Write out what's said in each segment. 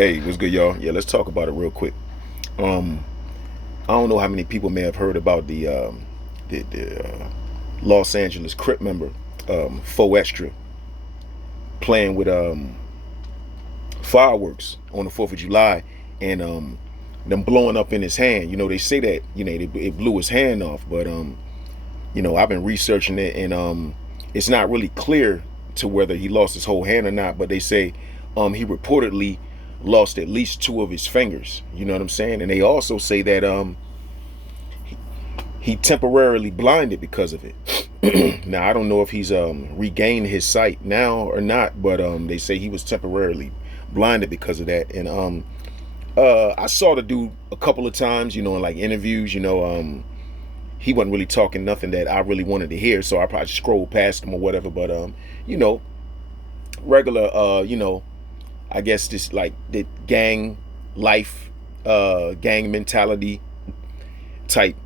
Hey, what's good, y'all? Yeah, let's talk about it real quick. Um, I don't know how many people may have heard about the Los Angeles Crip member, Fo Extra, playing with fireworks on the 4th of July, and them blowing up in his hand. You know, they say that it blew his hand off, but I've been researching it, and it's not really clear to whether he lost his whole hand or not. But they say he reportedly lost at least two of his fingers. You know what I'm saying? And they also say that he temporarily blinded because of it. Now I don't know if he's regained his sight now or not, but they say he was temporarily blinded because of that. And I saw the dude a couple of times, in like interviews. He wasn't really talking nothing that I really wanted to hear, so I probably scrolled past him or whatever. But you know, regular I guess this like the gang life, gang mentality type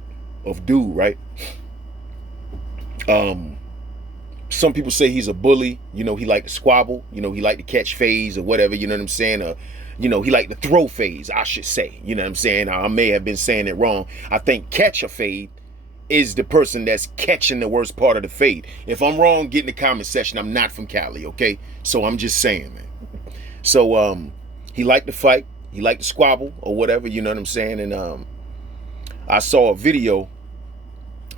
of dude, right? Um, some people say he's a bully. He liked to squabble. He liked to catch phase or whatever. You know what I'm saying? He liked to throw phase, I should say. You know what I'm saying? I may have been saying it wrong. I think catch a fade is the person that's catching the worst part of the fade. If I'm wrong, get in the comment section. I'm not from Cali, okay? So I'm just saying, man. So he liked to fight. He liked to squabble or whatever. You know what I'm saying? And I saw a video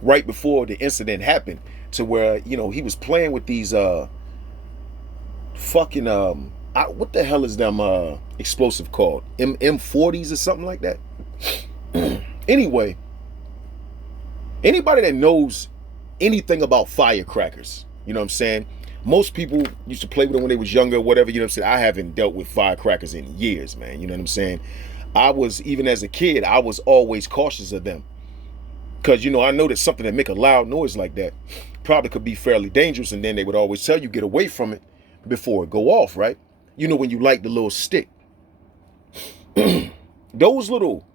right before the incident happened to where he was playing with these fucking what the hell is them explosive called M40s or something like that. Anyway, anybody that knows anything about firecrackers, you know what I'm saying? Most people used to play with them when they was younger or whatever, you know what I'm saying? I haven't dealt with firecrackers in years, man. You know what I'm saying? Even as a kid, I was always cautious of them. Because, I know that something that make a loud noise like that probably could be fairly dangerous. And then they would always tell you, get away from it before it go off, right? When you light the little stick. Those little,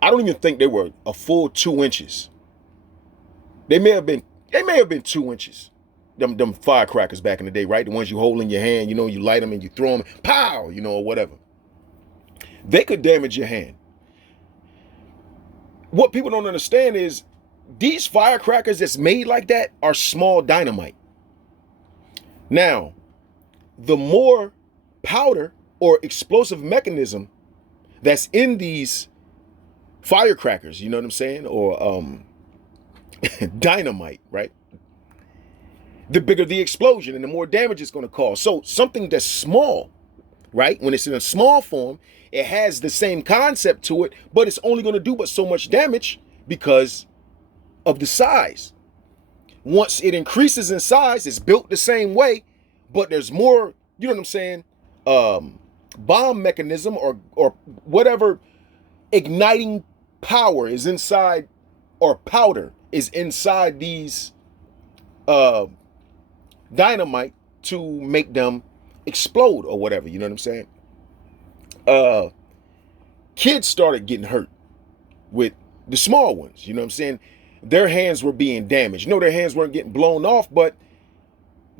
I don't even think they were a full 2 inches. They may have been 2 inches. Them firecrackers back in the day, right? The ones you hold in your hand, you light them and you throw them, pow, or whatever. They could damage your hand. What people don't understand is these firecrackers that's made like that are small dynamite. Now, the more powder or explosive mechanism that's in these firecrackers, you know what I'm saying? Or dynamite, right? The bigger the explosion and the more damage it's going to cause. So something that's small, right? When it's in a small form, it has the same concept to it, but it's only going to do but so much damage because of the size. Once it increases in size, it's built the same way, but there's more, you know what I'm saying? Bomb mechanism or whatever igniting power is inside, or powder is inside these dynamite to make them explode or whatever, you know what I'm saying? Kids started getting hurt with the small ones, you know what I'm saying? Their hands were being damaged. Their hands weren't getting blown off, but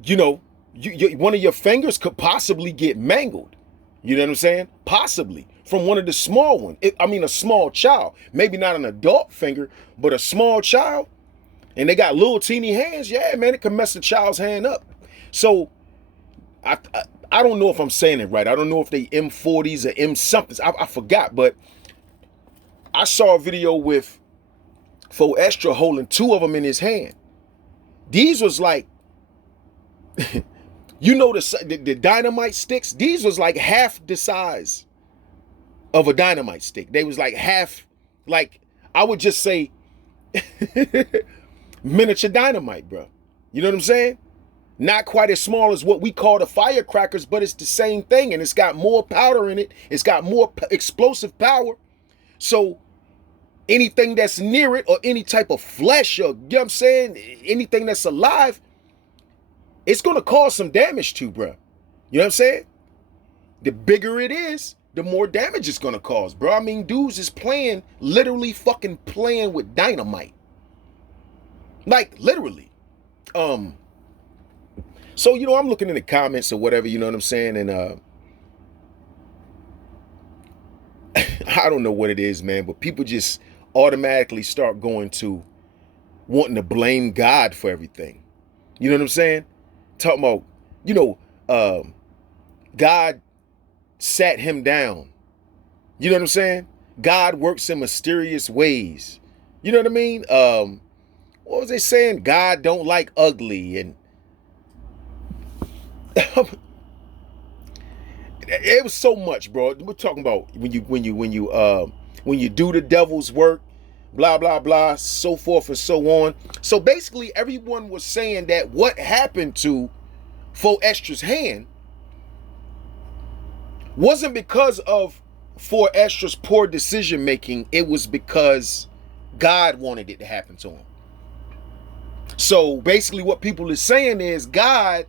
one of your fingers could possibly get mangled. You know what I'm saying? Possibly from one of the small ones. A small child, maybe not an adult finger, but a small child, and they got little teeny hands. Yeah, man, it can mess a child's hand up. So I don't know if I'm saying it right. I don't know if they M40s or M somethings. I forgot, but I saw a video with Fo Extra holding two of them in his hand. These was like, the dynamite sticks. These was like half the size of a dynamite stick. They was like half, like I would just say, miniature dynamite, bro. You know what I'm saying? Not quite as small as what we call the firecrackers, but it's the same thing, and it's got more powder in it. It's got more explosive power. So anything that's near it, or any type of flesh, or, you know what I'm saying, anything that's alive, it's going to cause some damage to, bro. You know what I'm saying? The bigger it is, the more damage it's going to cause, bro. Dudes is literally fucking playing with dynamite. Like, literally. So, I'm looking in the comments or whatever, you know what I'm saying? And I don't know what it is, man, but people just automatically start going to wanting to blame God for everything. You know what I'm saying? Talking about, God sat him down. You know what I'm saying? God works in mysterious ways. You know what I mean? What was they saying? God don't like ugly, and it was so much, bro. We're talking about when you do the devil's work, blah blah blah, so forth and so on. So basically, everyone was saying that what happened to Fo Extra's hand wasn't because of Fo Extra's poor decision making. It was because God wanted it to happen to him. So basically, what people are saying is God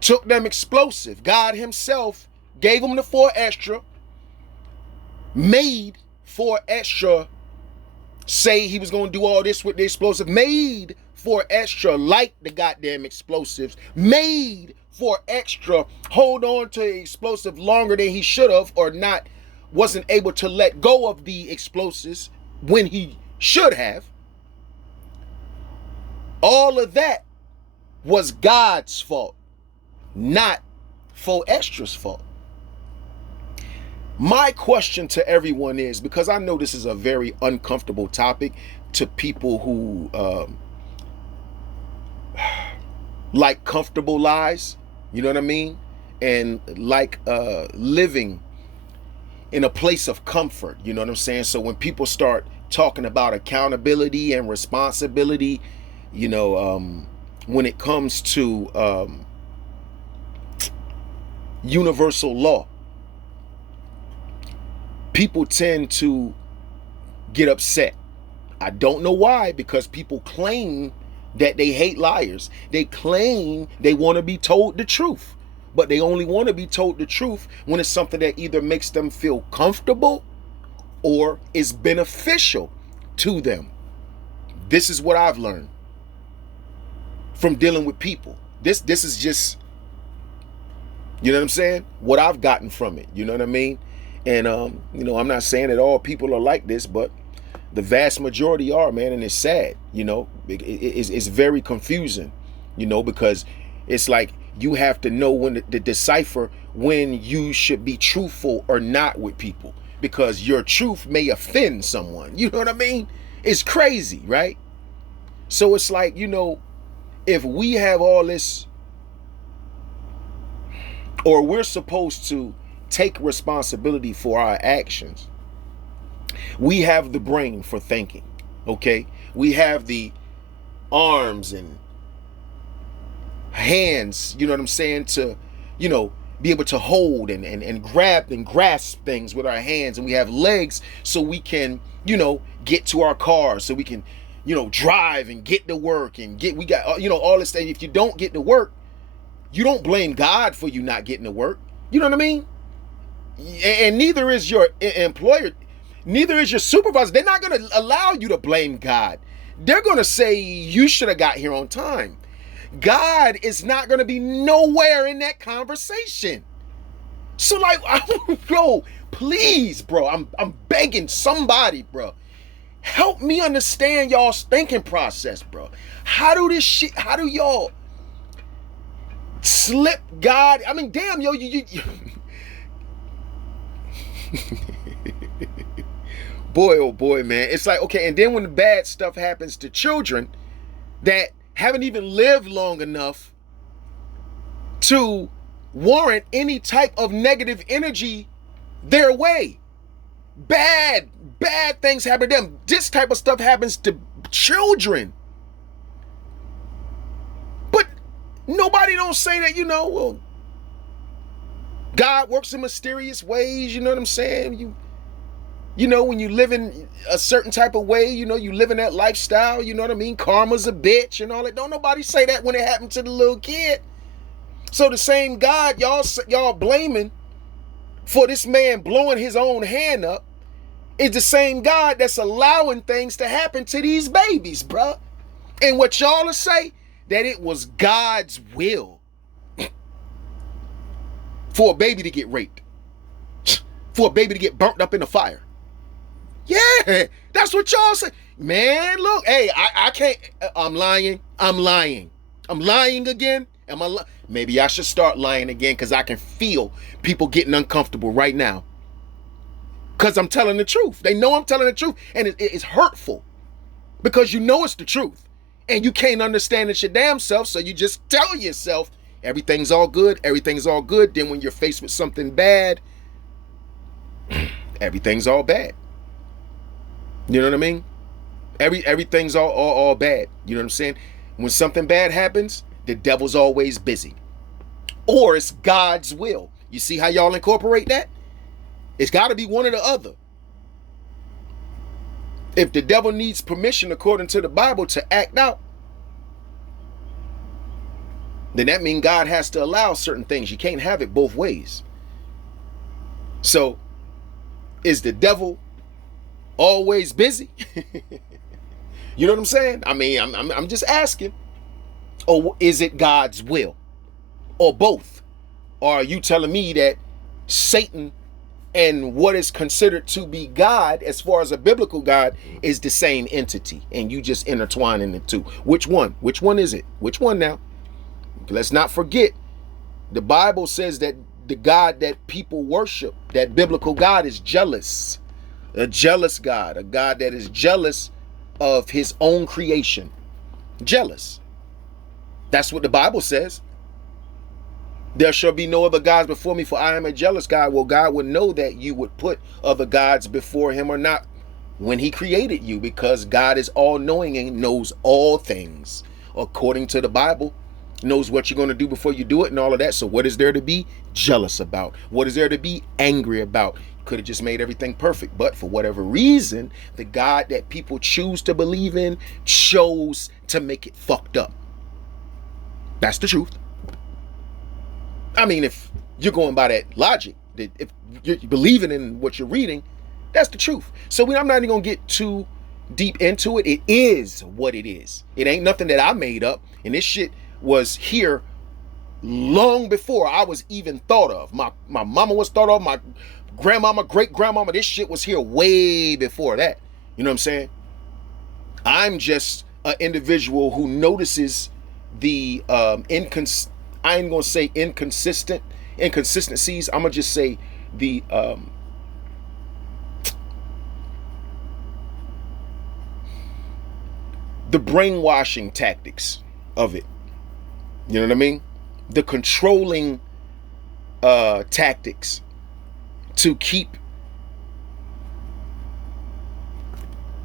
took them explosive. God himself gave them the Fo Extra, made Fo Extra say he was going to do all this with the explosive, made Fo Extra like the goddamn explosives, made Fo Extra hold on to the explosive longer than he should have, or wasn't able to let go of the explosives when he should have. All of that was God's fault, not Fo Extra's fault. My question to everyone is, because I know this is a very uncomfortable topic to people who like comfortable lives, you know what I mean? And like living in a place of comfort, you know what I'm saying? So when people start talking about accountability and responsibility, when it comes to universal law, people tend to get upset. I don't know why, because people claim that they hate liars. They claim they want to be told the truth, but they only want to be told the truth when it's something that either makes them feel comfortable or is beneficial to them. This is what I've learned from dealing with people. This is just, you know what I'm saying? What I've gotten from it, you know what I mean? And, I'm not saying that all people are like this, but the vast majority are, man. And it's sad, it's very confusing, because it's like you have to know when to decipher when you should be truthful or not with people, because your truth may offend someone. You know what I mean? It's crazy, right? So it's like, if we have all this, or we're supposed to take responsibility for our actions, we have the brain for thinking, okay? We have the arms and hands, you know what I'm saying, to, be able to hold and grab and grasp things with our hands. And we have legs so we can, get to our cars, so we can, drive and get to work and we got, all this stuff. If you don't get to work, you don't blame God for you not getting to work. You know what I mean? And neither is your employer, neither is your supervisor. They're not going to allow you to blame God. They're going to say you should have got here on time. God is not going to be nowhere in that conversation. So like, yo, please, bro, I'm begging somebody, bro. Help me understand y'all's thinking process, bro. How do y'all slip God? I mean, damn, yo, you boy, oh boy, man. It's like, okay, and then when the bad stuff happens to children that haven't even lived long enough to warrant any type of negative energy their way. Bad things happen to them. This type of stuff happens to children. But nobody don't say that, well, God works in mysterious ways, you know what I'm saying? When you live in a certain type of way, you live in that lifestyle, you know what I mean? Karma's a bitch and all that. Don't nobody say that when it happened to the little kid. So the same God y'all blaming for this man blowing his own hand up is the same God that's allowing things to happen to these babies, bruh. And what y'all will say, that it was God's will for a baby to get raped. for a baby to get burnt up in the fire. Yeah, that's what y'all say. Man, look, hey, I can't, I'm lying. I'm lying again. Maybe I should start lying again because I can feel people getting uncomfortable right now. Because I'm telling the truth. They know I'm telling the truth. And it's hurtful because you know it's the truth. And you can't understand it your damn self, so you just tell yourself everything's all good, everything's all good. Then when you're faced with something bad, everything's all bad. You know what I mean? Everything's all bad. You know what I'm saying? When something bad happens, the devil's always busy. Or it's God's will. You see how y'all incorporate that? It's got to be one or the other. If the devil needs permission, according to the Bible, to act out, then that means God has to allow certain things. You can't have it both ways. So, is the devil always busy? You know what I'm saying? I mean, I'm just asking. Or is it God's will? Or both? Or are you telling me that Satan and what is considered to be God, as far as a biblical God, is the same entity, and you just intertwining the two? Which one? Which one is it? Which one now? Let's not forget, the Bible says that the God that people worship, that biblical God, is jealous. A jealous God, a God that is jealous of his own creation. Jealous. That's what the Bible says. There shall be no other gods before me, for I am a jealous God. Well, God would know that you would put other gods before him or not when he created you, because God is all-knowing and knows all things. According to the Bible, knows what you're going to do before you do it and all of that. So what is there to be jealous about? What is there to be angry about? Could have just made everything perfect, but for whatever reason, the God that people choose to believe in chose to make it fucked up. That's the truth. I mean, if you're going by that logic, that if you're believing in what you're reading, that's the truth. So I'm not even gonna get too deep into it. It is what it is. It ain't nothing that I made up, and this shit was here long before I was even thought of. My mama was thought of, my grandmama, great grandmama. This shit was here way before that. You know what I'm saying? I'm just an individual who notices the I ain't gonna say inconsistencies. I'm gonna just say the brainwashing tactics of it. You know what I mean? The controlling tactics to keep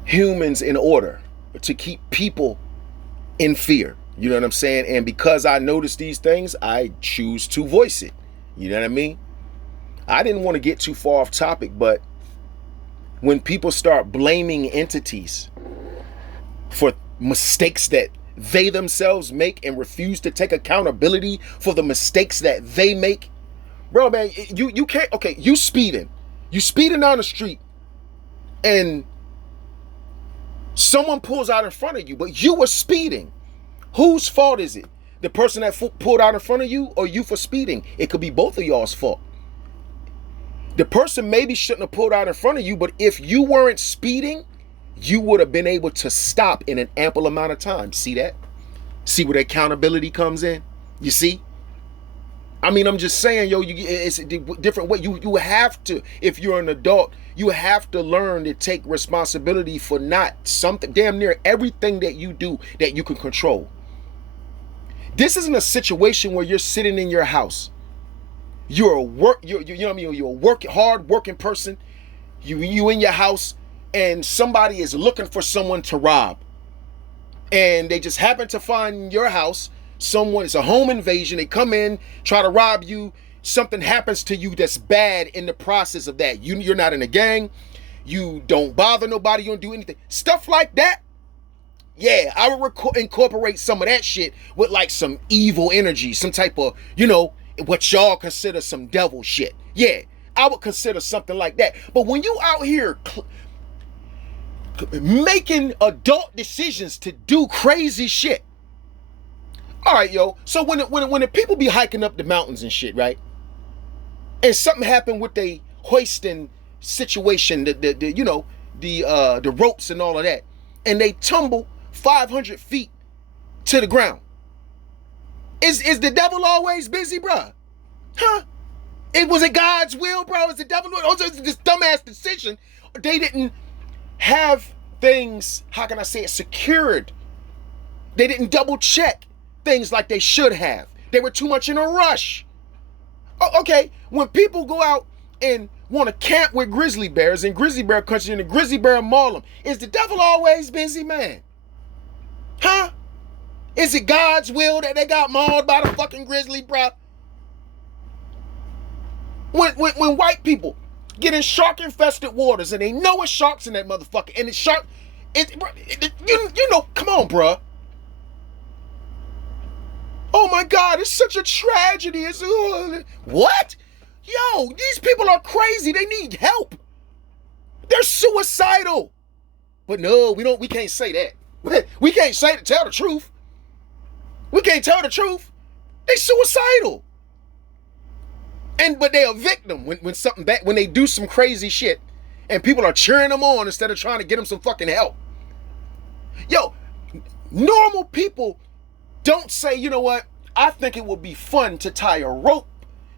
humans in order, to keep people in fear. You know what I'm saying? And because I notice these things, I choose to voice it. You know what I mean? I didn't want to get too far off topic, but when people start blaming entities for mistakes that they themselves make and refuse to take accountability for the mistakes that they make, bro, man, you can't. Okay, you speeding down the street and someone pulls out in front of you, but you were speeding. Whose fault is it? The person that pulled out in front of you, or you for speeding? It could be both of y'all's fault. The person maybe shouldn't have pulled out in front of you, but if you weren't speeding, you would have been able to stop in an ample amount of time. See that? See where the accountability comes in? You see? I mean, I'm just saying, yo, it's a different way. You have to, if you're an adult, you have to learn to take responsibility for not something, damn near everything that you do that you can control. This isn't a situation where you're sitting in your house. You're you know what I mean? You're a hard working person. You in your house, and somebody is looking for someone to rob, and they just happen to find your house. It's a home invasion. They come in, try to rob you. Something happens to you that's bad in the process of that. You're not in a gang. You don't bother nobody. You don't do anything. Stuff like that. Yeah, I would incorporate some of that shit with like some evil energy, some type of, what y'all consider some devil shit. Yeah, I would consider something like that. But when you out here making adult decisions to do crazy shit. All right, yo. So when the people be hiking up the mountains and shit, right? And something happened with they hoisting situation, the ropes and all of that, and they tumble 500 feet to the ground. Is the devil always busy, bruh? Huh? Was it God's will, bro? Is the devil? This dumbass decision. They didn't have things, how can I say it, secured. They didn't double check things like they should have. They were too much in a rush. Okay, when people go out and want to camp with grizzly bears in grizzly bear country and the grizzly bear maul them, is the devil always busy, man? Huh? Is it God's will that they got mauled by the fucking grizzly, bro? When white people get in shark-infested waters and they know it's sharks in that motherfucker, and it's shark, you know, come on, bruh. Oh my God, it's such a tragedy. What? Yo, these people are crazy. They need help. They're suicidal. But no, we can't say that. We can't tell the truth. We can't tell the truth. They suicidal. But they're a victim when something bad, when they do some crazy shit and people are cheering them on instead of trying to get them some fucking help. Yo, normal people don't say, you know what, I think it would be fun to tie a rope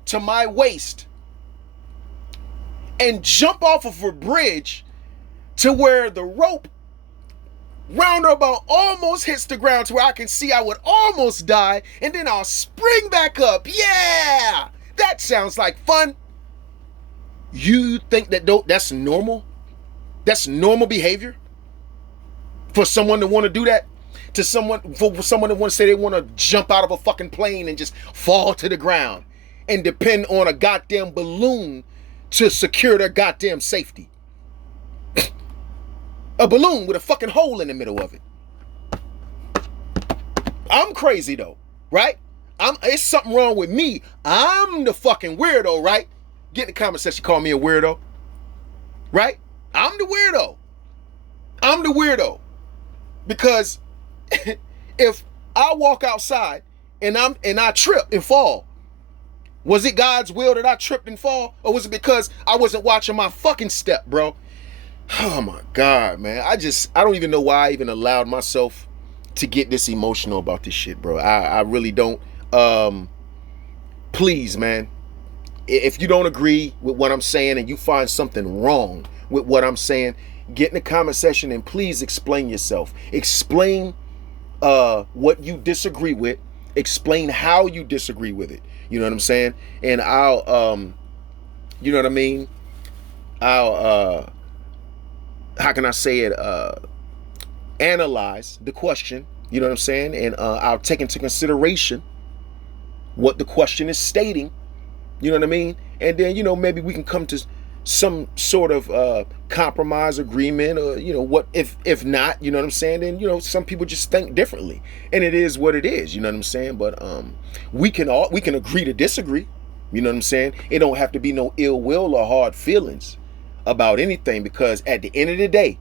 to my waist and jump off of a bridge to where the rope roundabout almost hits the ground to where I can see I would almost die, and then I'll spring back up. Yeah! That sounds like fun. You think that's normal? That's normal behavior? For someone to want to do that? For someone to want to say they want to jump out of a fucking plane and just fall to the ground and depend on a goddamn balloon to secure their goddamn safety. A balloon with a fucking hole in the middle of it. I'm crazy though, right? It's something wrong with me. I'm the fucking weirdo, right? Get in the comment section, call me a weirdo. Right? I'm the weirdo. I'm the weirdo. Because if I walk outside and I trip and fall, was it God's will that I tripped and fall? Or was it because I wasn't watching my fucking step, bro? Oh my God, man. I don't even know why I even allowed myself to get this emotional about this shit, bro. I really don't. Please, man, if you don't agree with what I'm saying and you find something wrong with what I'm saying, get in the comment section and please explain yourself. Explain what you disagree with. Explain how you disagree with it. You know what I'm saying? And I'll you know what I mean? I'll how can I say it? Analyze the question. You know what I'm saying? And I'll take into consideration what the question is stating. You know what I mean? And then, you know, maybe we can come to some sort of compromise agreement, or, you know, what if not, you know what I'm saying? Then, you know, some people just think differently, and it is what it is. You know what I'm saying? But we can agree to disagree. You know what I'm saying? It don't have to be no ill will or hard feelings about anything, because at the end of the day,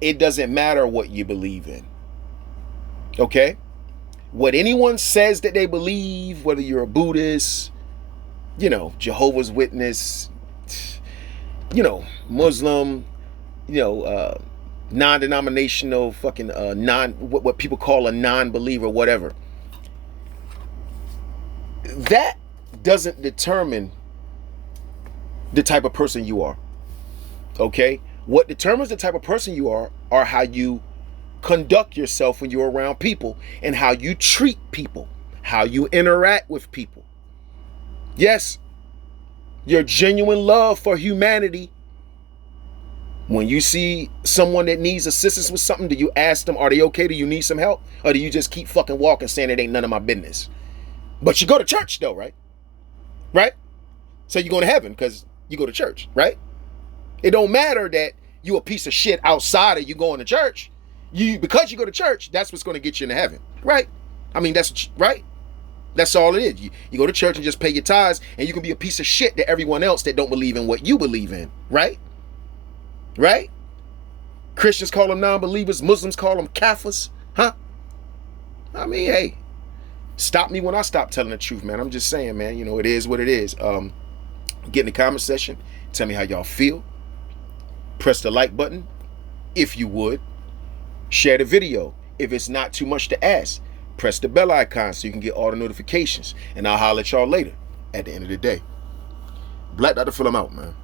it doesn't matter what you believe in. Okay? What anyone says that they believe, whether you're a Buddhist, you know, Jehovah's Witness, you know, Muslim, you know, non-denominational, fucking what people call a non-believer, whatever. That doesn't determine the type of person you are. Okay? What determines the type of person you are how you conduct yourself when you're around people, and how you treat people, how you interact with people. Yes, your genuine love for humanity. When you see someone that needs assistance with something, do you ask them, are they okay? Do you need some help? Or do you just keep fucking walking saying it ain't none of my business? But you go to church though, right? Right? So you're going to heaven because you go to church, right? It don't matter that you a piece of shit outside of you going to church. Because you go to church, that's what's going to get you into heaven, right? I mean, that's right. That's all it is. You go to church and just pay your tithes, and you can be a piece of shit to everyone else that don't believe in what you believe in, right? Right? Christians call them non-believers. Muslims call them kafirs, huh? I mean, hey, stop me when I stop telling the truth, man. I'm just saying, man, you know, it is what it is. Get in the comment section. Tell me how y'all feel. Press the like button if you would. Share the video if it's not too much to ask. Press the bell icon so you can get all the notifications. And I'll holler at y'all later at the end of the day. Black Dr. Phil, I'm out, man.